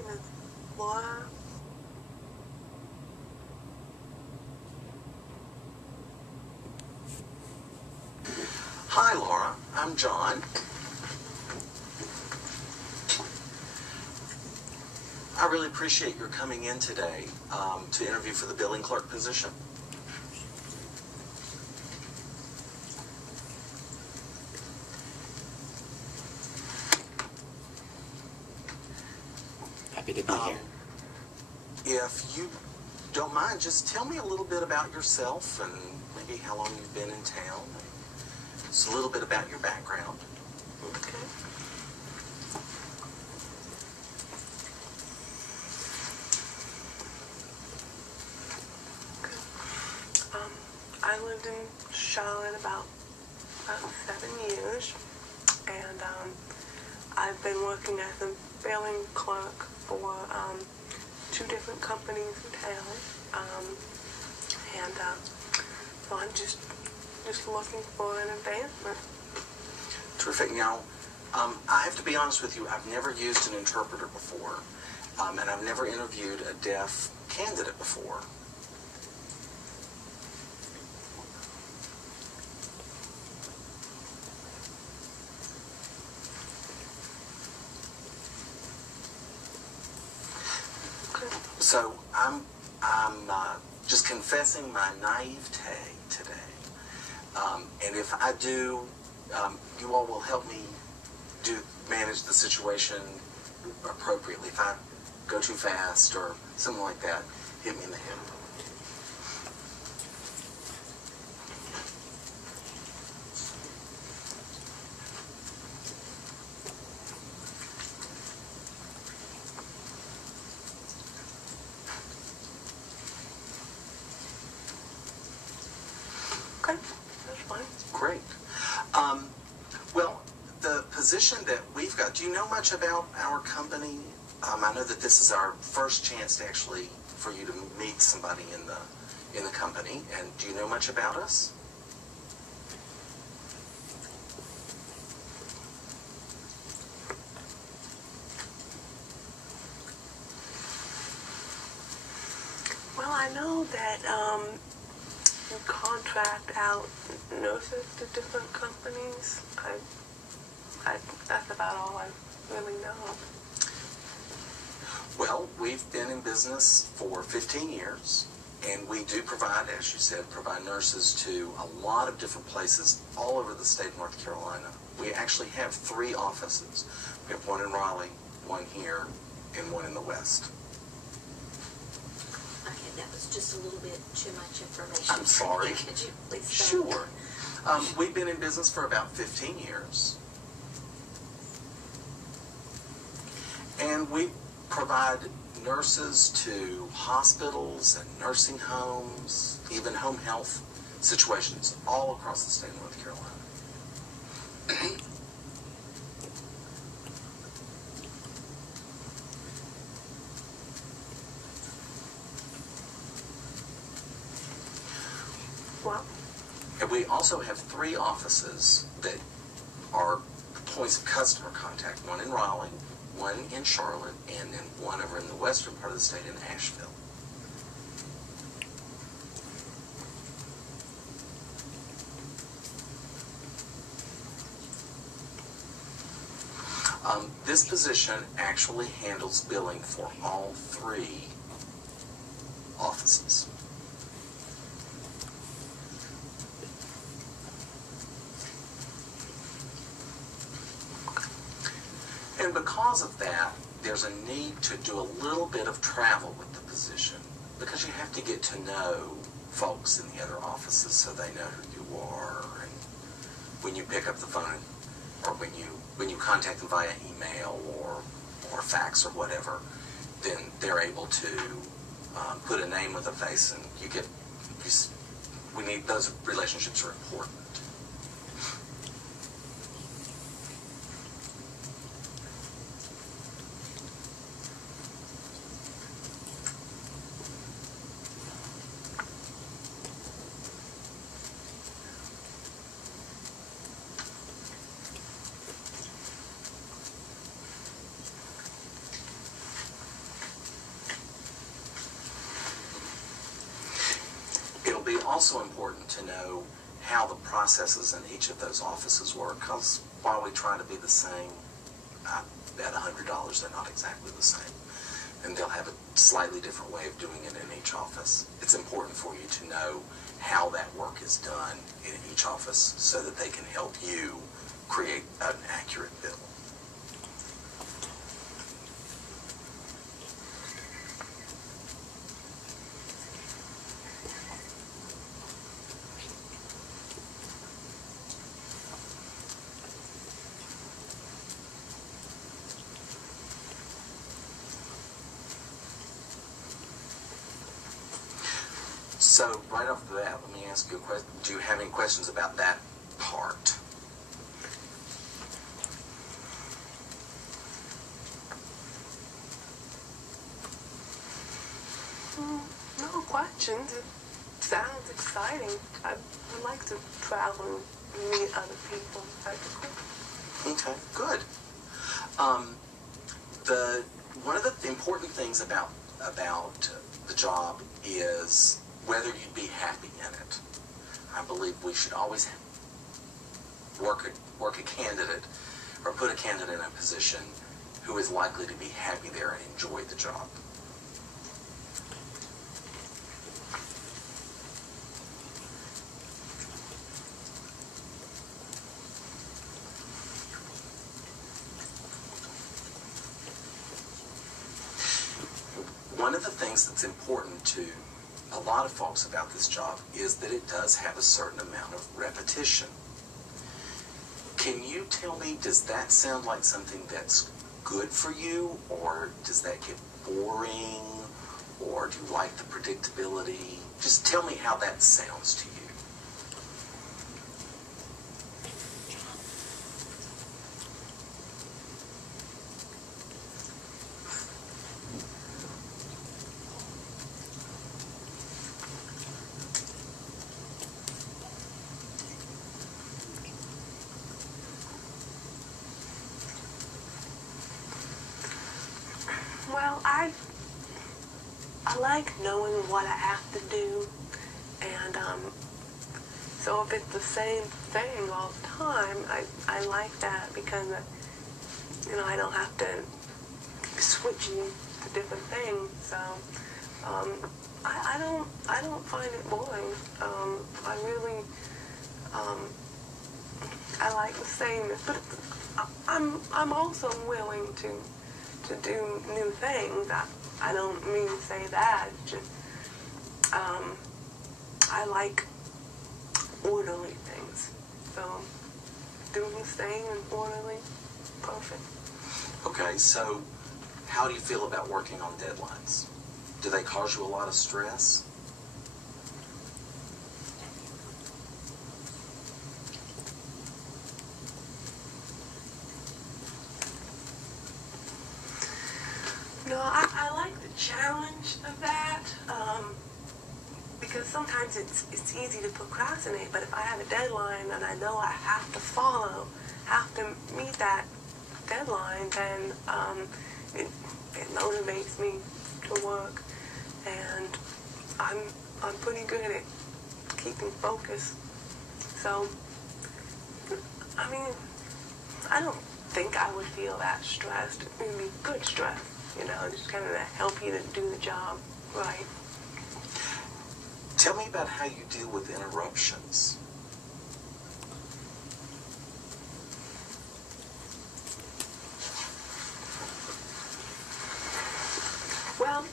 name is Laura. Hi, Laura. I'm John. I really appreciate your coming in today to interview for the billing clerk position. Happy to be here. If you don't mind, just tell me a little bit about yourself and maybe how long you've been in town. Just a little bit about your background. Okay. I lived in Charlotte about 7 years, and I've been working as a billing clerk for 2 different companies in town, and so I'm just looking for an advancement. Terrific. Now, I have to be honest with you, I've never used an interpreter before, and I've never interviewed a deaf candidate before. So I'm just confessing my naivete today, and if I do, you all will help me manage the situation appropriately. If I go too fast or something like that, hit me in the head. Okay, that's fine. Great. Well, the position that we've got, do you know much about our company? I know that this is our first chance to actually, for you to meet somebody in the company, and do you know much about us? Well, I know that you contract out nurses to different companies. That's about all I really know. Well, we've been in business for 15 years, and we do provide, as you said, provide nurses to a lot of different places all over the state of North Carolina. We actually have 3 offices. We have one in Raleigh, one here, and one in the West. Okay, that was just a little bit too much information. I'm sorry. Could you please stop? Sure. We've been in business for about 15 years. And we provide nurses to hospitals and nursing homes, even home health situations all across the state of North Carolina. Well, And we also have 3 offices that are points of customer contact, one in Raleigh, one in Charlotte, and then one over in the western part of the state in Asheville. This position actually handles billing for all 3 offices. And because of that, there's a need to do a little bit of travel with the position, because you have to get to know folks in the other offices so they know who you are, and when you pick up the phone or when you contact them via email or fax or whatever, then they're able to put a name with a face, and we need, those relationships are important. also important to know how the processes in each of those offices work, because while we try to be the same, I bet $100 they're not exactly the same. And they'll have a slightly different way of doing it in each office. It's important for you to know how that work is done in each office so that they can help you create an accurate bill. So, right off the bat, let me ask you a question. Do you have any questions about that part? No questions. It sounds exciting. I would like to travel and meet other people. That'd be cool. Okay, good. One of the important things about the job is whether you'd be happy in it. I believe we should always work a candidate or put a candidate in a position who is likely to be happy there and enjoy the job. One of the things that's important to a lot of folks about this job is that it does have a certain amount of repetition. Can you tell me, does that sound like something that's good for you, or does that get boring, or do you like the predictability? Just tell me how that sounds to you. Well, I like knowing what I have to do, and so if it's the same thing all the time, I like that because I don't have to switching to different things. So I don't find it boring. I really I like the same, but I'm also willing to do new things. I don't mean to say that. It's just I like orderly things. So doing the same and orderly, perfect. Okay, so how do you feel about working on deadlines? Do they cause you a lot of stress? No, I like the challenge of that, because sometimes it's easy to procrastinate, but if I have a deadline and I know I have to meet that deadline, then it motivates me to work, and I'm pretty good at keeping focus. So, I mean, I don't think I would feel that stressed. It would be good stress. Just kind of to help you to do the job right. Tell me about how you deal with interruptions. Well,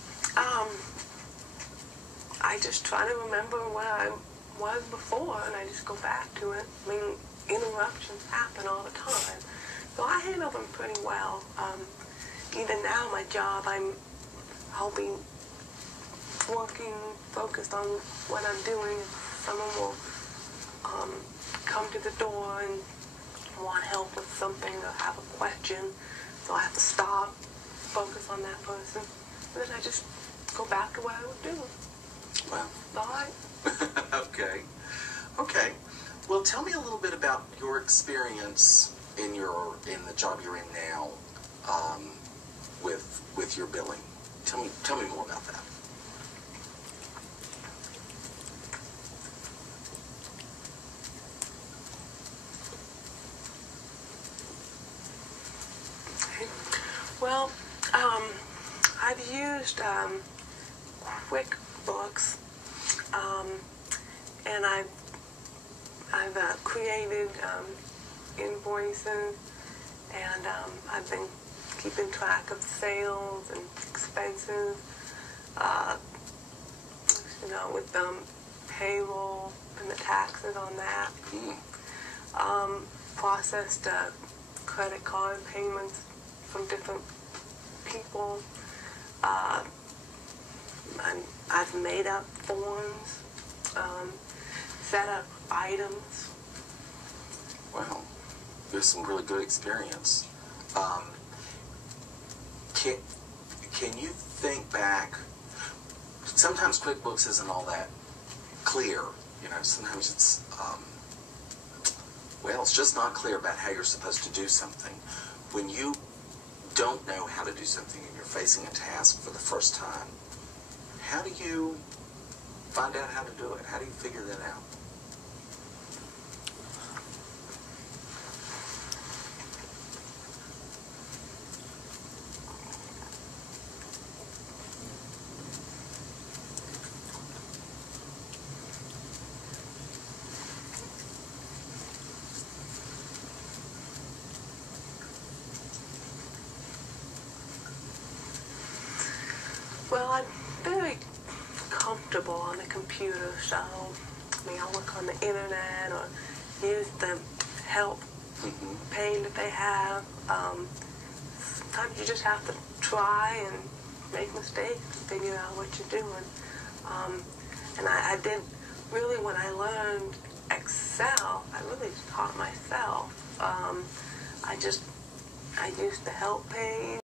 I just try to remember where I was before, and I just go back to it. I mean, interruptions happen all the time, so I handle them pretty well. Even now, my job, I'll be working, focused on what I'm doing. Someone will come to the door and want help with something or have a question, so I have to stop, focus on that person, and then I just go back to what I was doing. Well, All right. Okay. Well, tell me a little bit about your experience in the job you're in now, with your billing. Tell me more about that. Well, I've used QuickBooks, and I've created invoices, and I've been keeping track of sales and expenses, with payroll and the taxes on that. Processed credit card payments from different people. I've made up forms, set up items. Wow, there's some really good experience. Can you think back? Sometimes QuickBooks isn't all that clear. Sometimes it's it's just not clear about how you're supposed to do something. When you don't know how to do something and you're facing a task for the first time, how do you find out how to do it? How do you figure that out? Well, I'm very comfortable on the computer, so I'll look on the internet or use the help page that they have. Sometimes you just have to try and make mistakes to figure out what you're doing. And I did really, when I learned Excel, I really taught myself. I used the help page.